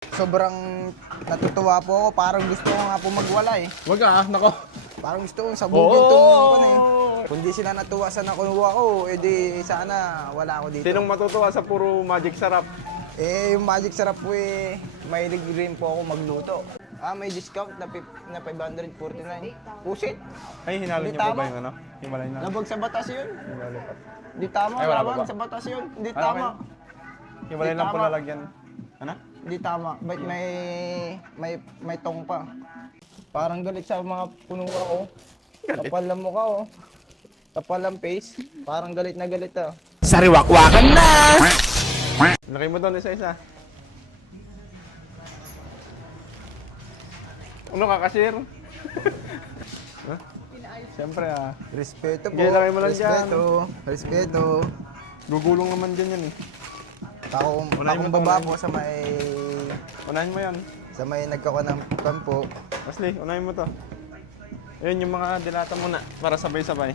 Sobrang natutuwa po ako. Parang gusto ko nga po magwala eh. Wag ah, nako. Parang gusto kong sabugin tong eh. Kung di sila natuwa sa nakuha ko, edi sana wala ako dito. Sinong matutuwa sa puro magic sarap? Eh, yung Magic Sarap po eh, mahilig rin po ako magluto. May discount na 549. Pusit. Ay, hinalo Hindi niyo po ba tama. yung ano? Himalay na. Labag sa batas yun. Hinalo pa. Hindi tama, Ay, wala pa laban ba? sa batas yun. Hindi Ano tama. Himalay Hindi lang po tama. lalagyan. Ano? Hindi tama. Ba't may tong pa? Parang galit sa mga punuha ko. Kapal ang mukha oh. Kapal ang face. Parang galit na galit ah. Sariwakwakan na! Lagay mo doon isa-isa. Ano ka, cashier? Huh? Siyempre ah. Respeto po. Sige, lagay mo lang Respeto. Respeto. Gugulong naman dyan yan eh. Akong Unahin mo to, baba unahin po mo. Unahin mo yan. sa may nagkakanang po. Asli, unahin mo to. Ayun, yung mga dilata muna para sabay-sabay.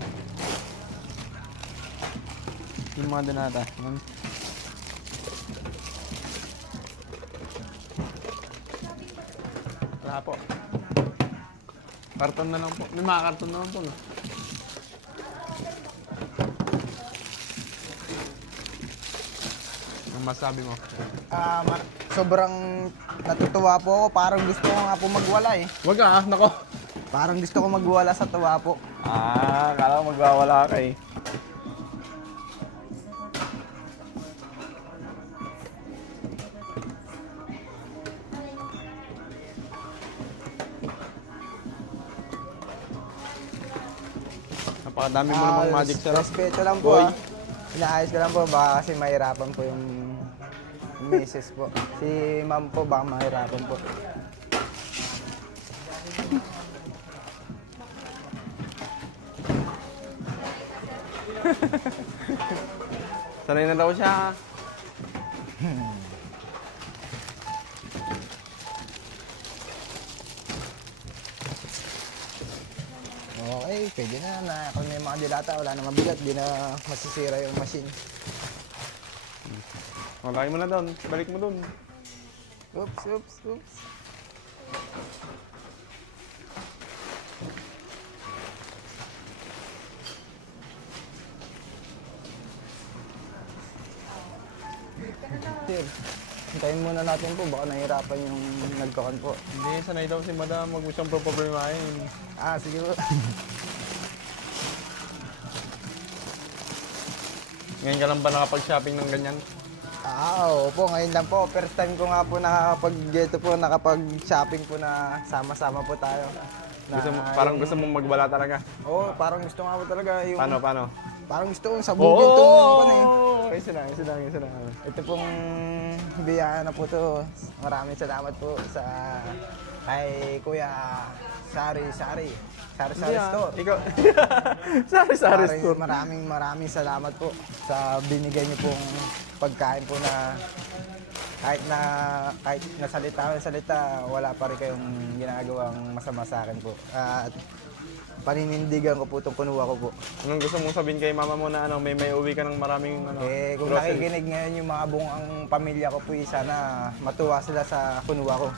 Yung mga dilata. Yun. Wala po. Karton na lang po. May mga karton na lang po. No? Ang masabi mo? Sobrang natutuwa po ako. Parang gusto ko nga po magwala eh. Wag ah, nako. Parang gusto ko magwala sa tuwa po. Kala ko magwawala ka eh. Napakadami mo namang magic sarap. Respeto lang po Boy. ah. Inaayos ko lang po. Baka kasi mahirapan po yung misis po. Si ma'am po baka mahirapan po. Sanay na daw siya. Okay, pwede na. Kung may mga dilata, wala na mabigat. Di na masisira yung machine. Lagay mo na doon. Balik mo doon. Oops. Sir, hintayin muna natin po. Baka nahihirapan yung nagkakan po. Hindi, sanay daw si madam. Huwag mo siyang problemahin. Sige po. Ngayon ka lang ba nakapag-shopping ng ganyan? Opo, ngayon lang po. First time ko nga po nakapag-shopping po na sama-sama po tayo. Parang gusto mong magwala talaga. Parang gusto nga po talaga yung... Paano? Parang gusto kong sabugin tong eh. Isa lang. Ito pong biyaya na po to. Maraming salamat po sa kay Kuya Sari Store. Ikaw. Sari store. Maraming salamat po sa binigay niyo pong pagkain po na kahit na salita, wala pa rin kayong ginagawang masama sa akin po. At paninindigan ko po itong kunuha ko po. Anong gusto mong sabihin kay mama mo na may uwi ka ng maraming Kung groceries? nakikinig ngayon yung mga buong ang pamilya ko po, sana matuwa sila sa kunuha ko.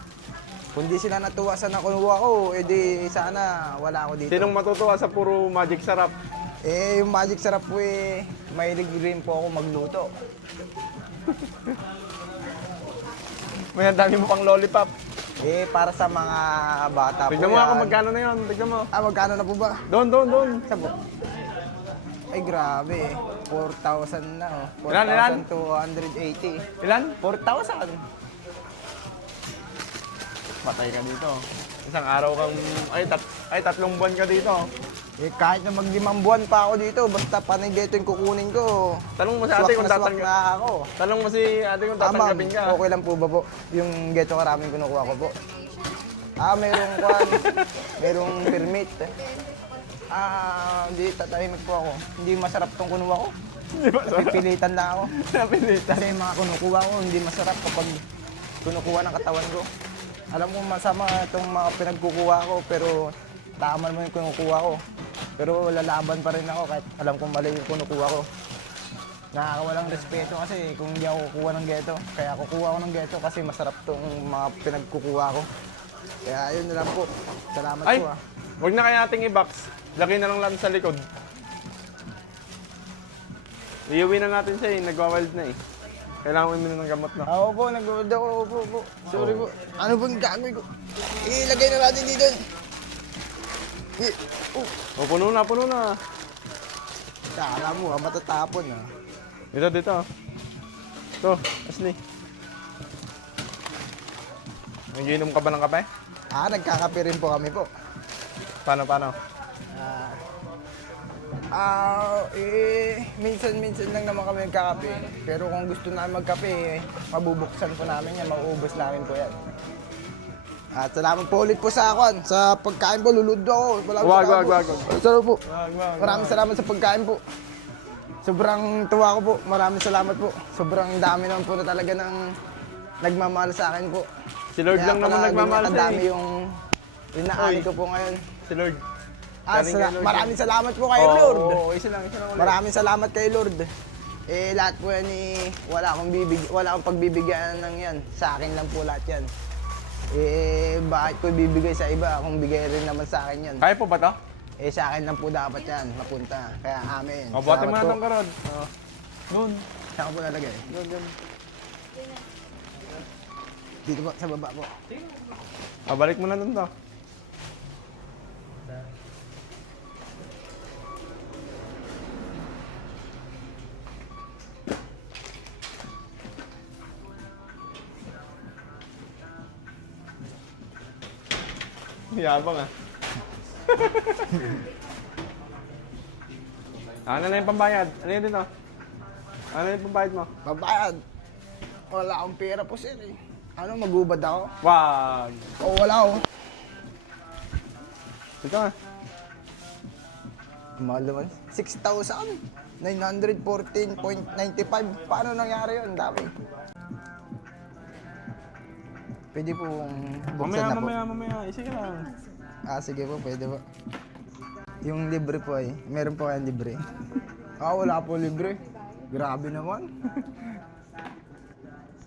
Kung di sila natuwa sa nakuha ko, edi sana wala ako dito. Sinong matutuwa sa puro magic sarap? Yung Magic Sarap po eh, mahilig rin po ako magluto. May ang dami mo pang lollipop. Para sa mga bata po Tignan mo yan. ako magkano na yun. Tignan mo. Magkano na po ba? Doon. Saan po? Ay, grabe. 4,000 na oh. Ilan? 4,280. Ilan? 4,000. Patay ka dito. Isang araw kang... tatlong buwan ka dito. Kahit na mag-limang buwan pa ako dito, basta panay yung kukunin ko. Tanong mo si ate kung Swak na tatanggap. ako. Tanong mo si ate kung Ma'am, tatanggapin ka. okay lang po ba po? Yung geto karaming kinukuha ko po. Merong permit. Hindi tatahimik po ako. Hindi masarap tong kunuha ko. Napipilitan na ako. Kasi yung mga kinukuha ko, hindi masarap kapag kinukuha ng katawan ko. Alam mo masama itong mga pinagkukuha ko, pero tama mo yung kinukuha ko. Pero lalaban pa rin ako kahit alam kong mali yung kinukuha ko. nakakawalang respeto kasi kung hindi ako kukuha ng geto. Kaya kukuha ako ng geto kasi masarap tong mga pinagkukuha ko. Kaya yun na lang po. Salamat Ay, po huwag na kaya nating i-box. Lagay na lang sa likod. Iuwi na natin siya eh. Nagwa-wild na eh. Kailangan mo uminom ng gamot na. Ako po, nag-hold ako po. Sorry po. Ano bang gagawin ko? Ilagay na natin dito. O, puno na, puno na. Kala mo, matatapon Dito, dito. Ito, Ashley. Nagiinom ka ba ng kape? Nagkakape rin po kami po. Paano? Minsan-minsan lang naman kami nagkakape. Pero kung gusto namin magkape, mabubuksan po namin yan, mauubos namin po yan. At salamat po ulit po sa akin. Sa pagkain po, luludo ako. Wag. Sarap po. Wag. Maraming salamat sa pagkain po. Sobrang tuwa ko po. Maraming salamat po. Sobrang dami naman po na talaga ng nagmamahal sa akin po. Si Lord lang naman nagmamahal sa'yo. Dami yung inaani ko po ngayon. Si Lord. Galing kay Lord Maraming salamat po kay Lord. Oo, isa lang ulit. Maraming salamat kay Lord. Lahat po yan wala akong pagbibigyan ng yan. Sa akin lang po lahat yan. Bakit ko bibigay sa iba kung bigay rin naman sa akin yan? Kaya po ba to? Sa akin lang po dapat yan, mapunta. Kaya amin. O, buhatin mo na po. itong karod. Doon. Saan ko po nalagay? Doon. Dito po, sa baba po. Balik mo na doon to. Yabang ah. Ano na yung pambayad? Ano yun dito? Ano yung pambayad mo? Babayad. Wala akong pera po sir eh. Ano, magubad ako? Wag! Wala ako. Dito nga. Mahal naman. 6,914.95. Paano nangyari yun? Dami. Pwede pong buksan na po. Mamaya. Sige lang. Sige po, pwede po. Yung libre po ay, meron po kayong libre. Wala po libre. Grabe naman.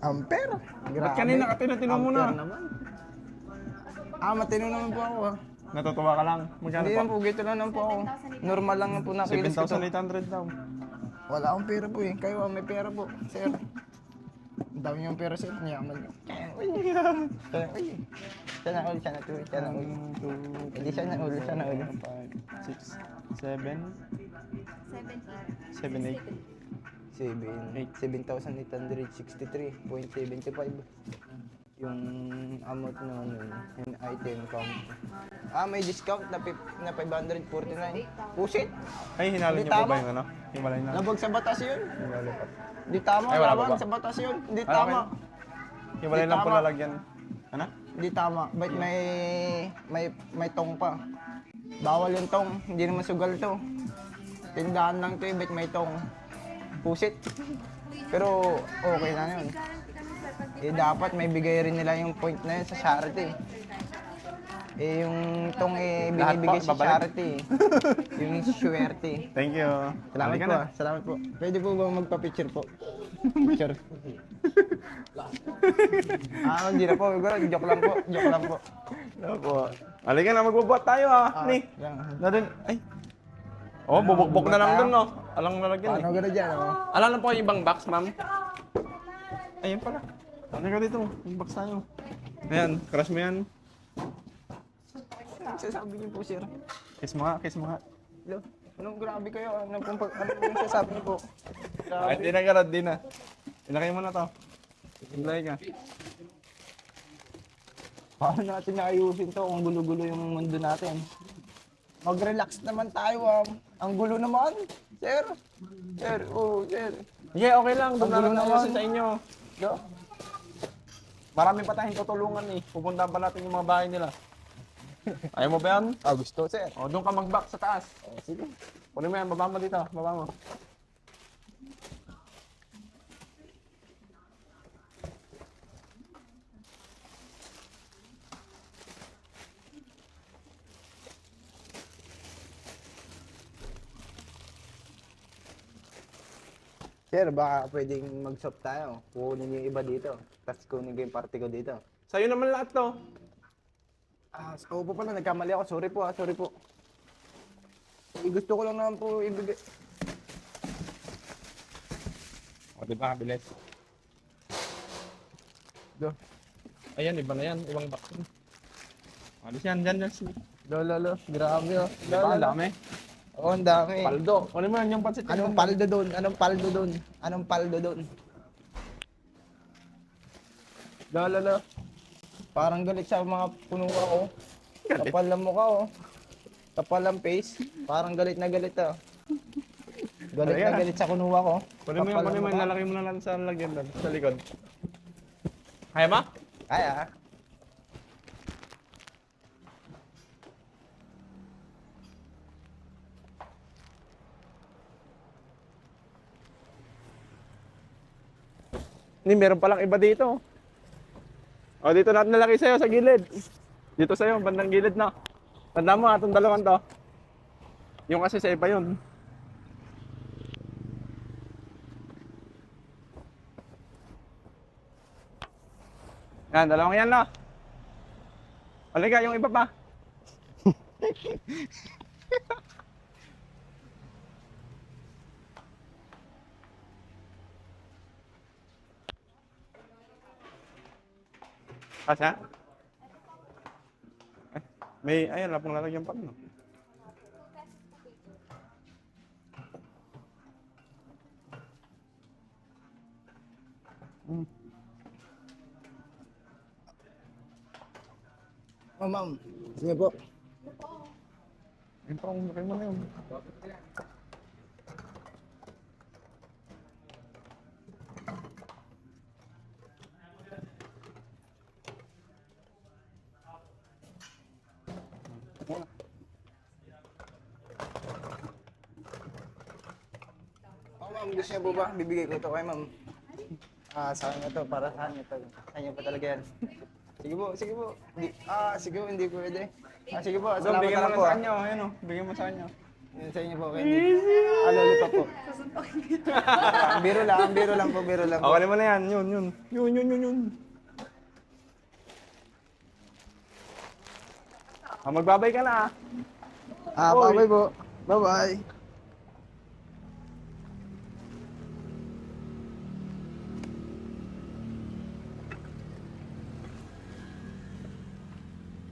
Ampere. Grabe. Ba't kanina ka tinatino mo na? Ampere naman. Matino naman po ako Natutuwa ka lang. Magkano Hindi po? lang po, gito lang po ako. Normal lang po nakilis ko to. 7,800 daw. Wala akong pera po eh. Kayo may pera po, sir. Ang dami niyong pera, sir. Niyaman niyo. Sana ulit, sana tuloy, sana ulit. Hindi sana ulit, sana ulit. 6, 7, 7, 7,863.75. Yung amount na ano, yung item count. May discount na 549. Pusit! 8. Ay, hinalo Hindi niyo po ba tama. yung ano? Himalay na. Labag sa batas yun. Hinalo pa. Hindi tama, Ay, wala pa labag ba? sa batas yun. Hindi Ah, tama. Himalay Hindi lang po tama. lalagyan. Ano? Hindi tama. Ba't may tong pa? Bawal yung tong. Hindi naman sugal to. Tindahan lang to eh. Ba't may tong? Pusit. Pero okay na yun. Dapat may bigay rin nila yung point na yun sa charity. Yung tong Lahat po, binibigay sa babalik. charity. Yung swerte. Thank you. Salamat Halika po. na. Salamat po. Pwede po ba magpa-picture po? Picture. Hindi na po. Joke lang po. Joke lang po. Opo. Halika na, magbubuhat tayo Ni. Yan. Na din. Ay. Oh, bubukbok na lang dun, no? Alang nalagyan Paano gano'n dyan? Alam na po yung ibang box, ma'am. Ayun pala. Ano ka dito? Yung box tayo. Ayan, crush mo yan. Sasabi niyo po, sir. Kiss mo nga, kiss mo nga. Hello? Anong grabe kayo? Ano yung sasabi niyo po? Ay, di na karad, di na. Ilagay mo na to. Ilagay ka. Paano natin naayusin to kung gulo-gulo yung mundo natin? Mag-relax naman tayo. Ang gulo naman. Sir. Sir, sir. Yeah, okay lang. Doon na Ang lang gulo naman naman. sa inyo. Yo. Marami pa tayong tutulungan eh. Pupuntahan pa natin yung mga bahay nila. Ayaw mo ba yan? Gusto, sir. O, doon ka mag-back sa taas. Sige. Kunin mo yan, baba mo dito. Baba mo. Sir, baka pwedeng mag-swap tayo. Kukunin yung iba dito. Tapos kunin ko yung party ko dito. Sa'yo naman lahat to. Oo po pala, nagkamali ako. Sorry po, sorry po. Gusto ko lang naman po ibigay. O, diba? Bilis. Do. Ayan, iba na yan. Ibang box. Alis yan, dyan. Lolo, grabe oh. Diba? Ang dami. Oo, ang dami. Paldo. Ano mo yan yung pansit? Anong paldo doon? Anong paldo doon? Anong paldo doon? Lolo. Parang galit sa mga punuwa ko. Kapal lang mukha oh. Kapal ang face. Parang galit na galit ah. Galit na galit sa kunuwa ko. Kunin mo Kapal yung ang mukha. lalaki mo na lang sa lagyan doon, sa likod. Kaya ba? Kaya. Hindi, meron palang iba dito. O, dito natin nalagay sa'yo, sa gilid. Dito sa'yo, bandang gilid na. Tanda mo, itong dalawang to. Yung kasi sa iba yun. Yan, dalawang yan na. Halika, yung iba pa. Kasya? May, ayun, wala pong lalagyan pa. No? Oh, ma'am. Sige po. Ayun pa, kung laki mo na yun. Oh, ma'am, gusto niyo po ba? Bibigay ko ito kay ma'am. Sa kanya to, para sa kanya to. Sa kanya pa talaga yan. Sige po, sige po. Sige po, hindi pwede. Sige po, So, salamat bigyan na mo lang na po. sa kanya, ayun o. Bigyan mo sa kanya. Yun sa inyo po, Candy. Lollipop po. Biro lang po, biro lang po. Okay mo na yan, yun. Yun. Magbabay ka na Oy. Bye-bye po. Bye-bye.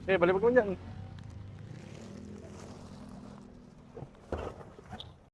Eh, balik mo dyan.